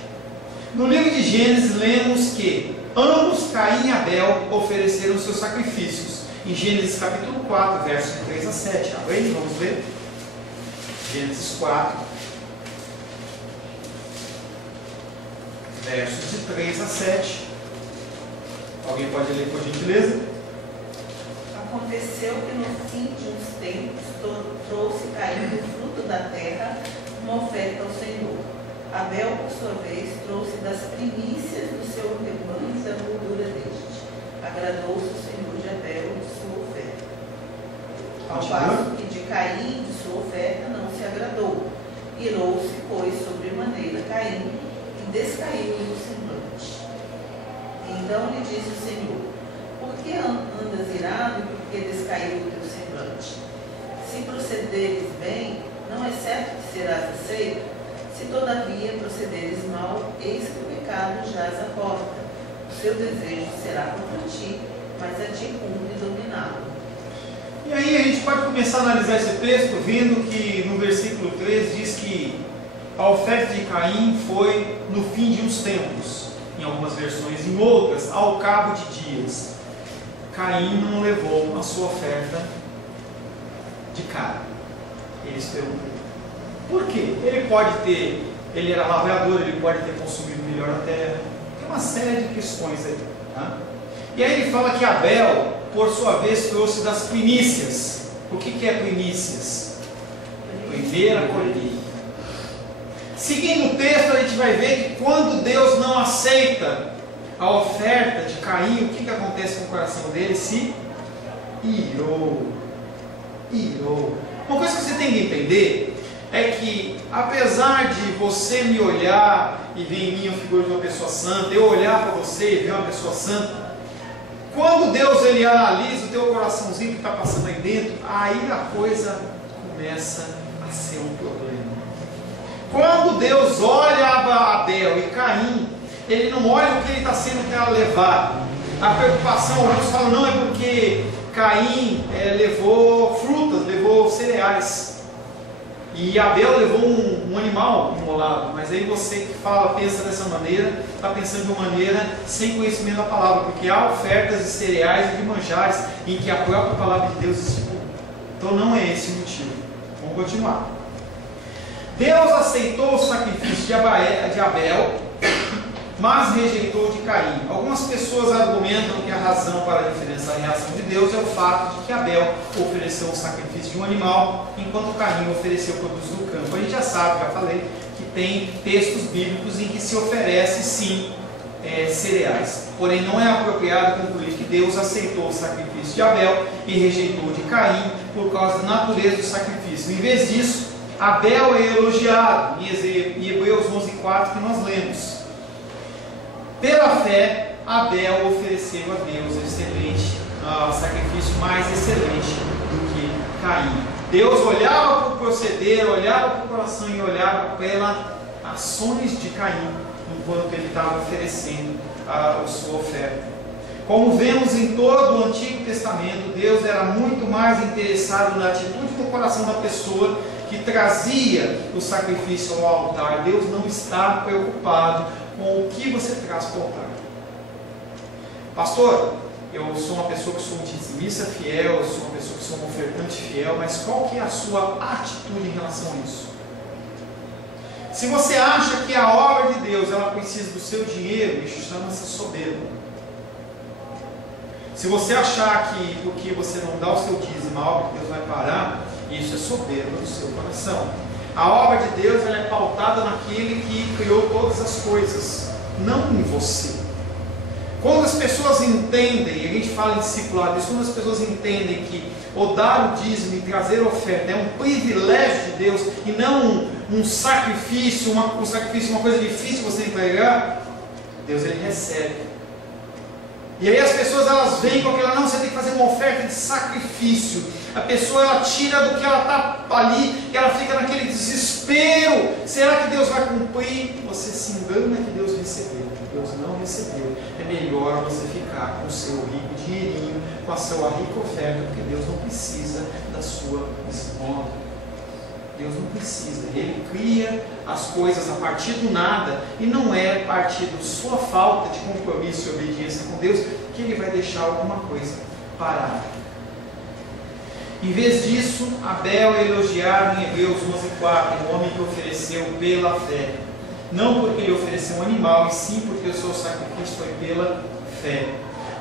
No livro de Gênesis lemos que ambos, Caim e Abel, ofereceram seus sacrifícios. Em Gênesis capítulo 4, versos de 3 a 7. Abre aí, vamos ver. Gênesis 4, versos de 3 a 7. Alguém pode ler por gentileza? Aconteceu que no fim de uns tempos trouxe Caim do fruto da terra uma oferta ao Senhor. Abel, por sua vez, trouxe das primícias do seu rebanho da gordura deste. Agradou-se o Senhor de Abel de sua oferta. Ao passo que de Caim de sua oferta não se agradou. Irou-se, pois, sobremaneira Caim, e descaiu-lhe o semblante. Então lhe disse o Senhor: por que andas irado e por que descaiu o teu semblante? Se procederes bem, não é certo que serás aceito? Se todavia procederes mal, eis que o pecado jaz à porta. O seu desejo será contra ti, mas a ti cumpre dominá-lo. E aí a gente pode começar a analisar esse texto, vendo que no versículo 3 diz que a oferta de Caim foi no fim de uns tempos, em algumas versões, em outras, ao cabo de dias. Caim não levou a sua oferta de cara. Ele esperou. Por quê? Ele era lavrador, ele pode ter consumido melhor a terra. Tem uma série de questões aí. Tá? E aí ele fala que Abel, por sua vez, trouxe das primícias. O que é primícias? Primeira colheita. Seguindo o texto, a gente vai ver que quando Deus não aceita a oferta de Caim, o que acontece com o coração dele? Se irou. irou. Uma coisa que você tem que entender é que, apesar de você me olhar e ver em mim a figura de uma pessoa santa, eu olhar para você e ver uma pessoa santa, quando Deus ele analisa o teu coraçãozinho que está passando aí dentro, aí a coisa começa a ser um problema. Quando Deus olha Abel e Caim, ele não olha o que ele está sendo levado. A preocupação, alguns falam, não, é porque Caim levou frutas, levou cereais, e Abel levou um animal imolado. Mas aí você que pensa dessa maneira, está pensando de uma maneira sem conhecimento da palavra, porque há ofertas de cereais e de manjares em que a própria palavra de Deus estipula. Então não é esse o motivo. Vamos continuar. Deus aceitou o sacrifício de Abel, mas rejeitou de Caim. Algumas pessoas argumentam que a razão para a diferença da reação de Deus é o fato de que Abel ofereceu o sacrifício de um animal, enquanto Caim ofereceu produtos do campo. A gente já sabe, já falei, que tem textos bíblicos em que se oferece sim cereais. Porém, não é apropriado concluir que Deus aceitou o sacrifício de Abel e rejeitou de Caim por causa da natureza do sacrifício. Em vez disso, Abel é elogiado em Hebreus 11:4 que nós lemos. Pela fé, Abel ofereceu a Deus sacrifício mais excelente do que Caim. Deus olhava para o proceder, olhava para o coração e olhava pelas ações de Caim, enquanto ele estava oferecendo a sua oferta. Como vemos em todo o Antigo Testamento, Deus era muito mais interessado na atitude do coração da pessoa que trazia o sacrifício ao altar. Deus não está preocupado com o que você traz para o altar. Pastor, eu sou uma pessoa que sou um dizimista fiel, eu sou uma pessoa que sou um ofertante fiel, mas qual que é a sua atitude em relação a isso? Se você acha que a obra de Deus ela precisa do seu dinheiro, isso chama-se soberba. Se você achar que porque você não dá o seu dízimo, a obra de Deus vai parar, isso é soberba do seu coração. A obra de Deus ela é pautada naquele que criou todas as coisas, não em você. Quando as pessoas entendem, e a gente fala em discipulado isso, quando as pessoas entendem que o dar o dízimo e trazer a oferta é um privilégio de Deus e não um sacrifício, uma coisa difícil você entregar, Deus ele recebe. E aí as pessoas elas vêm com aquela, não, você tem que fazer uma oferta de sacrifício. A pessoa ela tira do que ela está ali, e ela fica naquele desespero. Será que Deus vai cumprir? Você se engana que Deus recebeu. Deus não recebeu. É melhor você ficar com o seu rico dinheirinho, com a sua rica oferta, porque Deus não precisa da sua esmola. Deus não precisa, Ele cria as coisas a partir do nada, e não é a partir da sua falta de compromisso e obediência com Deus que Ele vai deixar alguma coisa parada. Em vez disso, Abel é elogiado em Hebreus 11:4, um homem que ofereceu pela fé, não porque ele ofereceu um animal, e sim porque o seu sacrifício foi pela fé.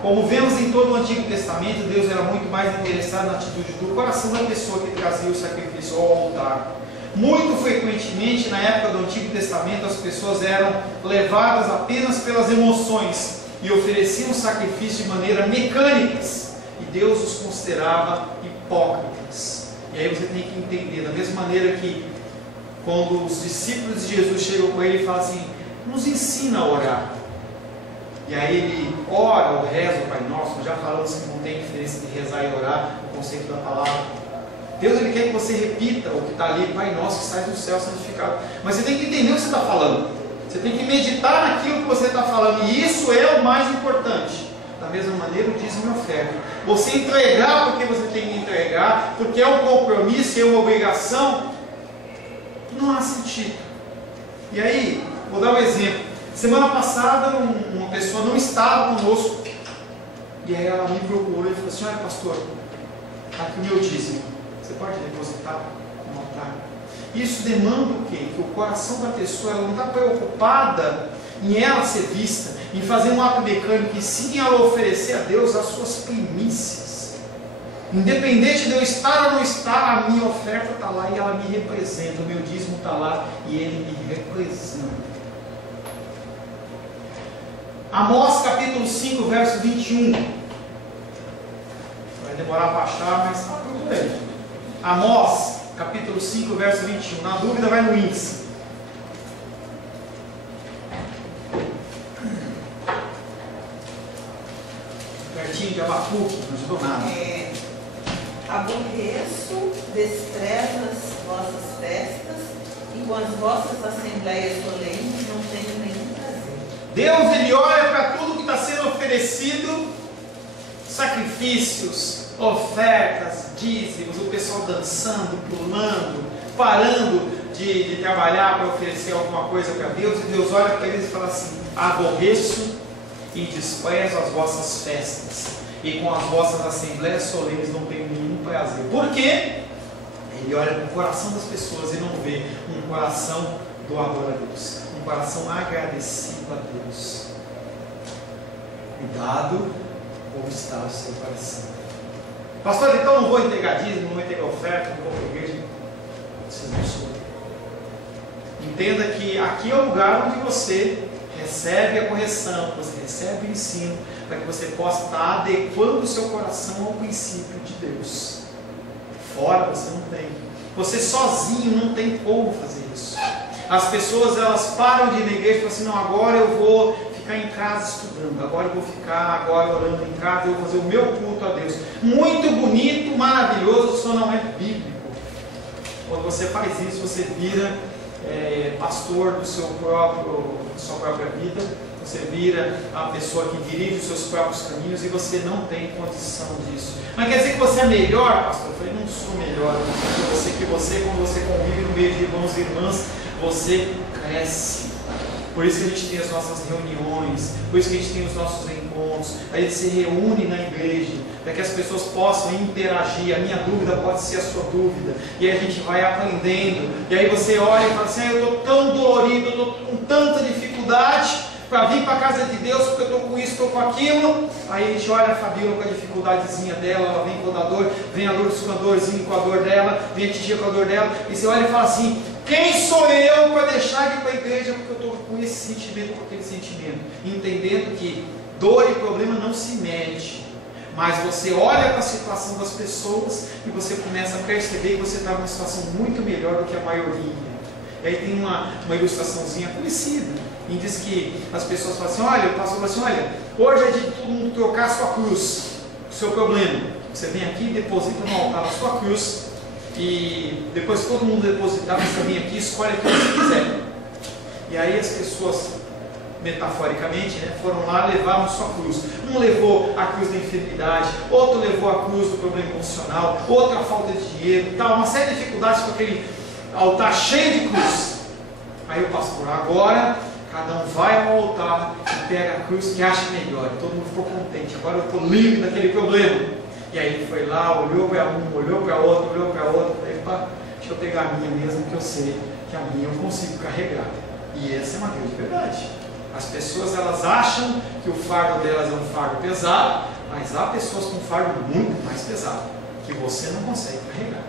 Como vemos em todo o Antigo Testamento, Deus era muito mais interessado na atitude do coração da pessoa que trazia o sacrifício ao altar. Muito frequentemente, na época do Antigo Testamento, as pessoas eram levadas apenas pelas emoções e ofereciam o sacrifício de maneira mecânicas, e Deus os considerava hipócritas. E aí você tem que entender, da mesma maneira que quando os discípulos de Jesus chegam com ele e falam assim, nos ensina a orar. E aí ele ora ou reza o Pai Nosso. Já falamos que não tem diferença de rezar e orar, o conceito da palavra. Deus ele quer que você repita o que está ali, Pai Nosso que sai do céu santificado. Mas você tem que entender o que você está falando. Você tem que meditar naquilo que você está falando. E isso é o mais importante. Da mesma maneira, o dízimo e oferta. Você entregar porque você tem que entregar, porque é um compromisso, é uma obrigação, não há sentido. E aí, vou dar um exemplo. Semana passada, uma pessoa não estava conosco, e aí ela me procurou e falou assim, olha pastor, está aqui o meu dízimo, você pode depositar no altar? Isso demanda o quê? Que o coração da pessoa ela não está preocupada em ela ser vista, em fazer um ato mecânico, e sim ela oferecer a Deus as suas primícias. Independente de eu estar ou não estar, a minha oferta está lá e ela me representa, o meu dízimo está lá e ele me representa. Amós capítulo 5, verso 21. Vai demorar para achar, mas está tudo bem. Amós, capítulo 5, verso 21. Na dúvida, vai no índice. Pertinho de Abacuque, não ajudou nada. Aborreço, desprezo as vossas festas, e com as vossas assembleias solenes não tenho nenhum prazer. Deus, Ele olha para tudo que está sendo oferecido, sacrifícios, ofertas, dízimos, o pessoal dançando, pulando, parando de trabalhar para oferecer alguma coisa para Deus, e Deus olha para eles e fala assim: aborreço e desprezo as vossas festas, e com as vossas assembleias solenes não tenho nenhum prazer. Por quê? Ele olha para o coração das pessoas e não vê um coração do amor a Deus, um coração agradecido a Deus. Cuidado como está o seu coração. Pastor, então não vou entregar dízimo, não vou entregar oferta, não vou para a igreja. Vocês não são. Entenda que aqui é o lugar onde você recebe a correção, você recebe o ensino, para que você possa estar adequando o seu coração ao princípio de Deus. Fora você não tem. Você sozinho não tem como fazer isso. As pessoas, elas param de ir na igreja e falam assim: não, agora eu vou ficar em casa estudando, agora eu vou ficar agora orando em casa, eu vou fazer o meu culto a Deus. Muito bonito, maravilhoso, só não é bíblico. Quando você faz isso, você vira pastor da sua própria vida, você vira a pessoa que dirige os seus próprios caminhos, e você não tem condição disso. Mas quer dizer que você é melhor, pastor? Eu falei: não sou melhor. Eu sei que você, quando você convive no meio de irmãos e irmãs, você cresce. Por isso que a gente tem as nossas reuniões, por isso que a gente tem os nossos encontros, a gente se reúne na igreja, para que as pessoas possam interagir. A minha dúvida pode ser a sua dúvida, e aí a gente vai aprendendo, e aí você olha e fala assim: eu estou tão dolorido, eu estou com tanta dificuldade para vir para a casa de Deus, porque eu estou com isso, estou com aquilo. Aí a gente olha a Fabíola com a dificuldadezinha dela, ela vem com a dor, vem a Lourdes com a dorzinha, com a dor dela, vem a titia com a dor dela, e você olha e fala assim: quem sou eu para deixar de ir para a igreja porque eu estou com esse sentimento, com aquele sentimento? Entendendo que dor e problema não se mede, mas você olha para a situação das pessoas e você começa a perceber que você está numa situação muito melhor do que a maioria. E aí tem uma ilustraçãozinha conhecida, e diz que as pessoas falam assim: olha, o pastor fala assim: olha, hoje é de todo mundo trocar a sua cruz, o seu problema. Você vem aqui, deposita no altar a sua cruz, e depois que todo mundo depositar, você vem aqui e escolhe o que você quiser. E aí as pessoas, metaforicamente, foram lá, levaram sua cruz. Um levou a cruz da enfermidade, outro levou a cruz do problema emocional, outro a falta de dinheiro, tal, uma série de dificuldades com aquele altar cheio de cruz. Aí o pastor: agora cada um vai ao altar e pega a cruz que acha melhor. E todo mundo ficou contente: agora eu estou livre daquele problema. E aí ele foi lá, olhou para um, olhou para outro, olhou para outro. Falei: epa, deixa eu pegar a minha mesmo, que eu sei que a minha eu consigo carregar. E essa é uma grande verdade. As pessoas, elas acham que o fardo delas é um fardo pesado, mas há pessoas com um fardo muito mais pesado, que você não consegue carregar.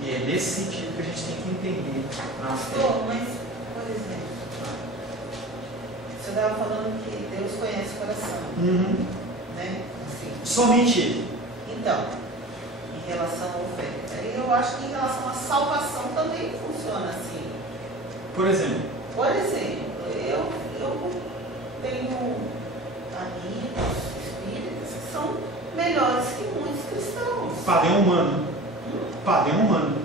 E é nesse sentido que a gente tem que entender na fé. Mas, por exemplo, você estava falando que Deus conhece o coração, né? Assim. Somente Ele. Então, em relação à oferta, eu acho que em relação à salvação também funciona assim. Por exemplo, eu tenho amigos espíritas que são melhores que muitos cristãos. padrão humano. Padrão humano.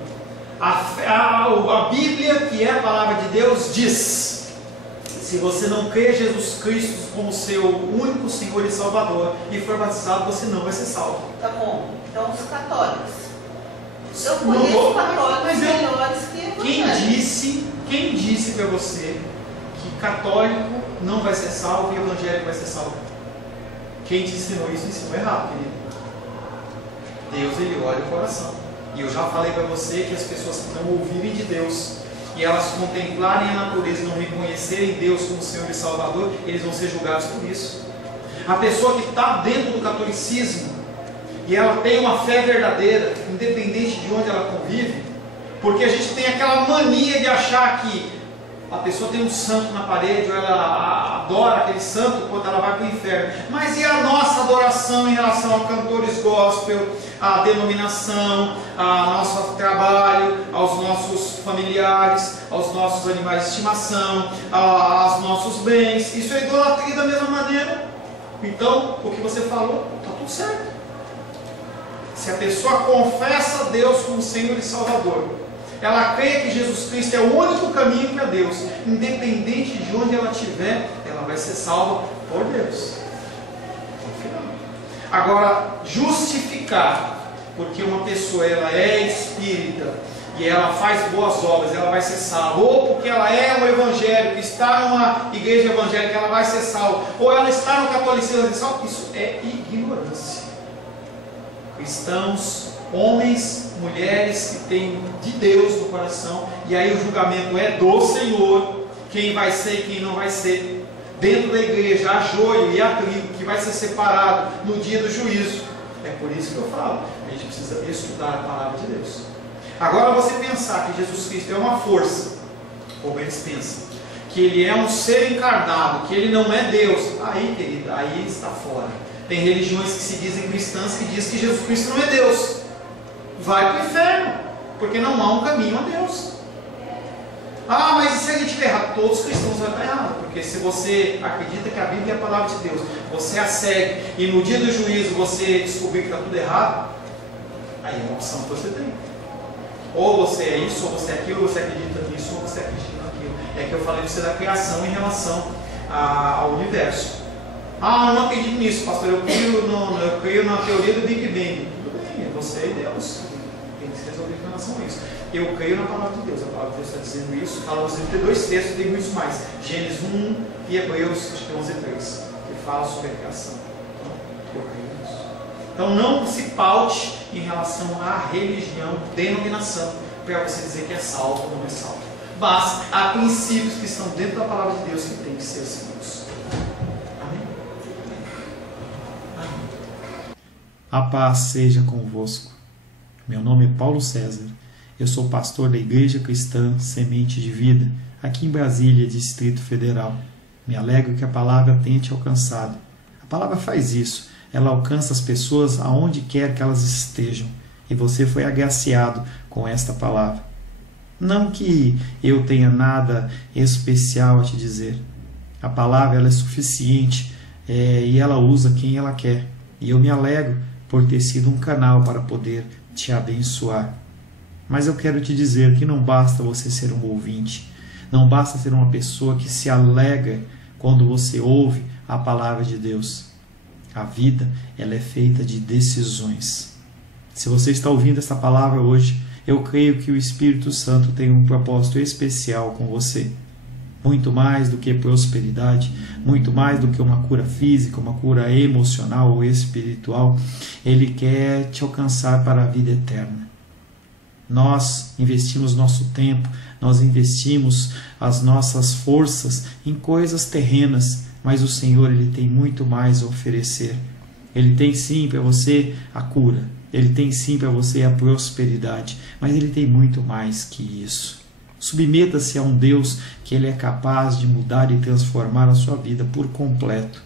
A Bíblia, que é a palavra de Deus, diz: se você não crê Jesus Cristo como seu único Senhor e Salvador e for batizado, você não vai ser salvo. Tá bom. Então os católicos. Eu conheço católicos melhores que evangélicos. Quem disse para você que católico não vai ser salvo e evangélico vai ser salvo? Quem te ensinou isso ensinou errado, querido. Deus, Ele olha o coração. E eu já falei para você que as pessoas que não ouvirem de Deus e elas contemplarem a natureza e não reconhecerem Deus como Senhor e Salvador, eles vão ser julgados por isso. A pessoa que está dentro do catolicismo e ela tem uma fé verdadeira, independente de onde ela convive, porque a gente tem aquela mania de achar que a pessoa tem um santo na parede, ou a adora aquele santo quando ela vai para o inferno. Mas e a nossa adoração em relação a cantores gospel, a denominação, ao nosso trabalho, aos nossos familiares, aos nossos animais de estimação, aos nossos bens? Isso é idolatria da mesma maneira. Então, o que você falou, está tudo certo. Se a pessoa confessa a Deus como Senhor e Salvador, ela crê que Jesus Cristo é o único caminho para Deus, independente de onde ela estiver, ela vai ser salva por Deus. Agora, justificar, porque uma pessoa ela é espírita e ela faz boas obras, ela vai ser salva, ou porque ela é um evangélico, está numa igreja evangélica, ela vai ser salva, ou ela está no catolicismo, ela vai ser salva, isso é ignorância. Cristãos, homens, mulheres que têm de Deus no coração, e aí o julgamento é do Senhor, quem vai ser e quem não vai ser. Dentro da igreja há joio e há trigo que vai ser separado no dia do juízo. É por isso que eu falo, a gente precisa estudar a palavra de Deus. Agora você pensar que Jesus Cristo é uma força, como eles pensam, que ele é um ser encarnado, que ele não é Deus, aí querida, aí está fora. Tem religiões que se dizem cristãs que dizem que Jesus Cristo não é Deus. Vai para o inferno, porque não há um caminho a Deus. Ah, mas e se a gente estiver errado? Todos os cristãos vão estar errados, porque se você acredita que a Bíblia é a palavra de Deus, você a segue, e no dia do juízo você descobrir que está tudo errado, aí é uma opção que você tem. Ou você é isso, ou você é aquilo, ou você acredita nisso, ou você acredita naquilo. É que eu falei para você da criação em relação ao universo. Ah, eu não acredito nisso, pastor, eu creio na teoria do Big Bang. Tudo bem, é você e Deus. Tem que se resolver em relação a isso. Eu creio na palavra de Deus, a palavra de Deus está dizendo isso. Fala você tem 2 textos, tem muitos mais. Gênesis 1 e Hebreus 11:3, que fala sobre a criação. Então, eu creio nisso. Então não se paute em relação à religião, denominação, para você dizer que é salvo ou não é salvo. Mas há princípios que estão dentro da palavra de Deus que tem que ser seguidos. Amém? Amém. A paz seja convosco. Meu nome é Paulo César. Eu sou pastor da Igreja Cristã Semente de Vida, aqui em Brasília, Distrito Federal. Me alegro que a palavra tenha te alcançado. A palavra faz isso. Ela alcança as pessoas aonde quer que elas estejam. E você foi agraciado com esta palavra. Não que eu tenha nada especial a te dizer. A palavra ela é suficiente e ela usa quem ela quer. E eu me alegro por ter sido um canal para poder te abençoar. Mas eu quero te dizer que não basta você ser um ouvinte, não basta ser uma pessoa que se alegra quando você ouve a palavra de Deus. A vida ela é feita de decisões. Se você está ouvindo essa palavra hoje, eu creio que o Espírito Santo tem um propósito especial com você. Muito mais do que prosperidade, muito mais do que uma cura física, uma cura emocional ou espiritual, Ele quer te alcançar para a vida eterna. Nós investimos nosso tempo, nós investimos as nossas forças em coisas terrenas, mas o Senhor ele tem muito mais a oferecer. Ele tem sim para você a cura, Ele tem sim para você a prosperidade, mas Ele tem muito mais que isso. Submeta-se a um Deus que Ele é capaz de mudar e transformar a sua vida por completo.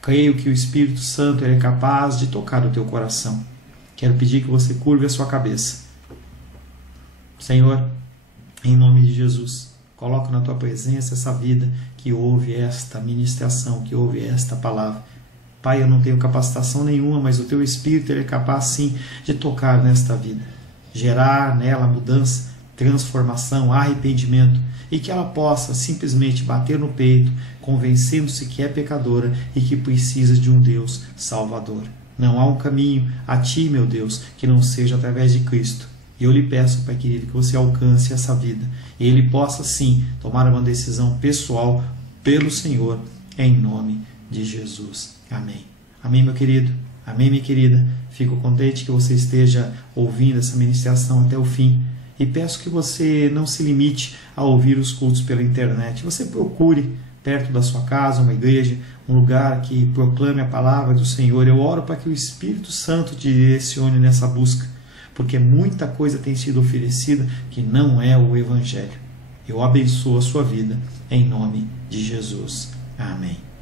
Creio que o Espírito Santo ele é capaz de tocar o teu coração. Quero pedir que você curve a sua cabeça. Senhor, em nome de Jesus, coloco na Tua presença essa vida que ouve esta ministração, que ouve esta palavra. Pai, eu não tenho capacitação nenhuma, mas o Teu Espírito ele é capaz sim de tocar nesta vida, gerar nela mudança, transformação, arrependimento, e que ela possa simplesmente bater no peito, convencendo-se que é pecadora e que precisa de um Deus salvador. Não há um caminho a Ti, meu Deus, que não seja através de Cristo. E eu lhe peço, Pai querido, que você alcance essa vida e ele possa sim tomar uma decisão pessoal pelo Senhor, em nome de Jesus. Amém. Amém, meu querido. Amém, minha querida. Fico contente que você esteja ouvindo essa ministração até o fim e peço que você não se limite a ouvir os cultos pela internet. Você procure perto da sua casa uma igreja, um lugar que proclame a palavra do Senhor. Eu oro para que o Espírito Santo te direcione nessa busca, porque muita coisa tem sido oferecida que não é o Evangelho. Eu abençoo a sua vida em nome de Jesus. Amém.